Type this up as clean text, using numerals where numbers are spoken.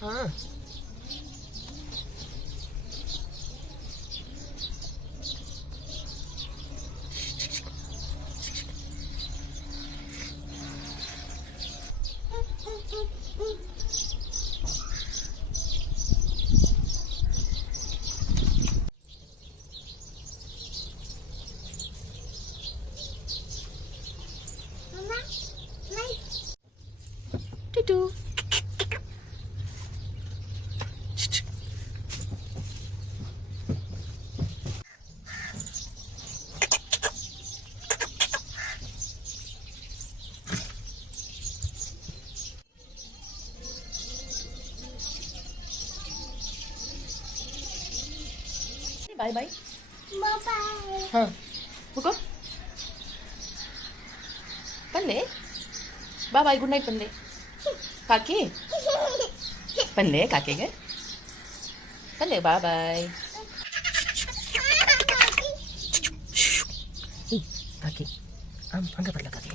ಹಾಂ ಟಿಟು ಬಾಯ್ ಬಾಯ್ ಹಾಂ ಹೋಗೋ ಬಂದೆ ಬಾ ಬಾಯ್ ಗುಡ್ ನೈಟ್ ಬಂದೆ ಕಾಕಿ ಬಂದೆ ಕಾಕಿಗೆ ಬಂದೆ ಬಾ ಬಾಯ್ ಕಾಕಿ ಹಂಗೆ ಬರ್ಲ ಕಾಕಿ